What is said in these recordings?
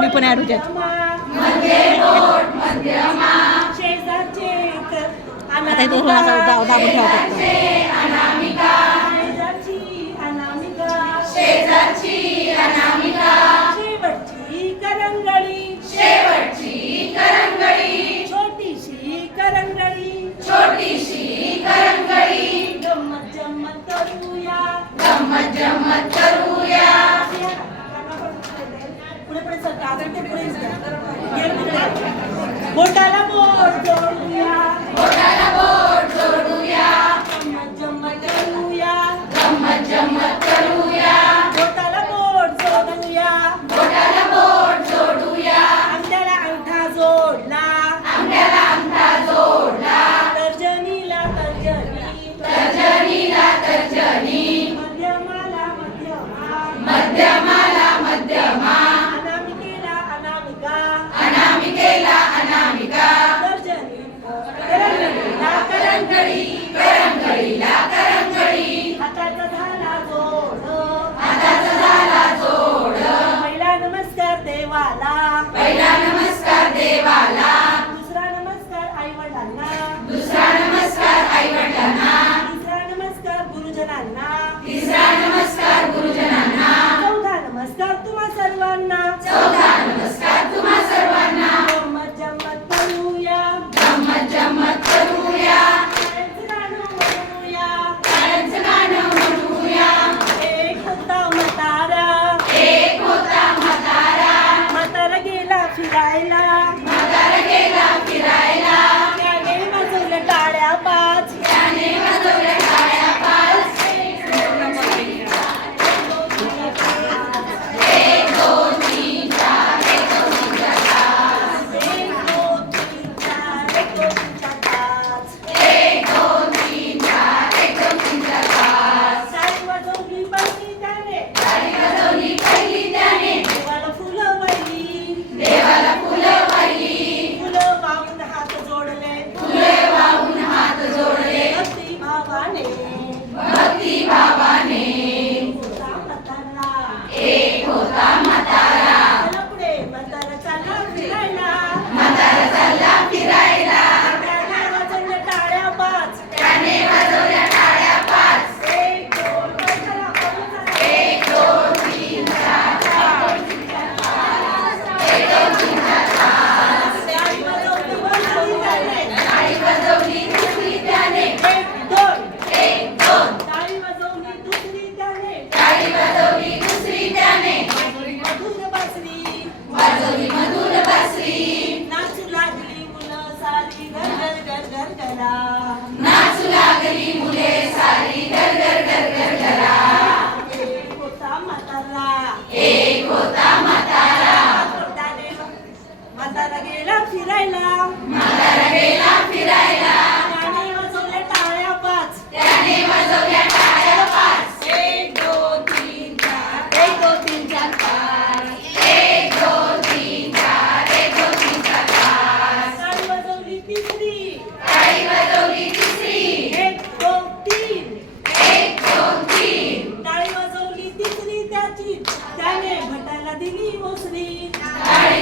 मी पण ऍड होते. आता तो दाबून ठेवा करंगळी करंगळीला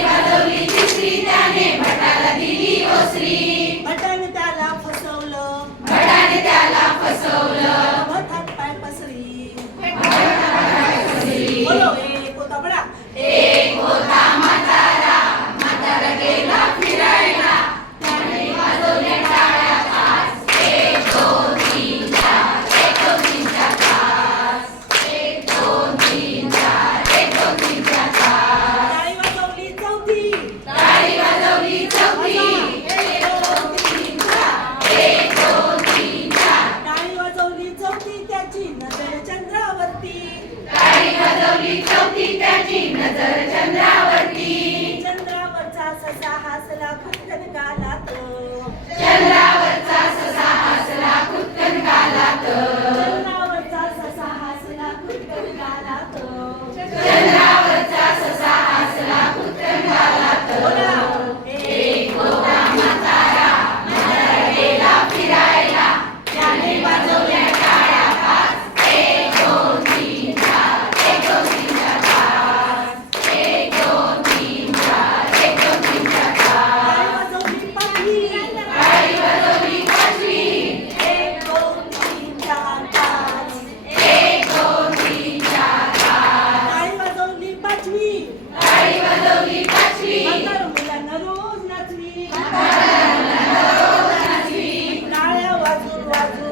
वाजवली त्याने भटाला दिली ओसरी. भटाने लावली चौथी त्याची नजर चंद्रावरती. चंद्रावरचा ससा हसला खतखत गाला तो. Chandra ladinho, do.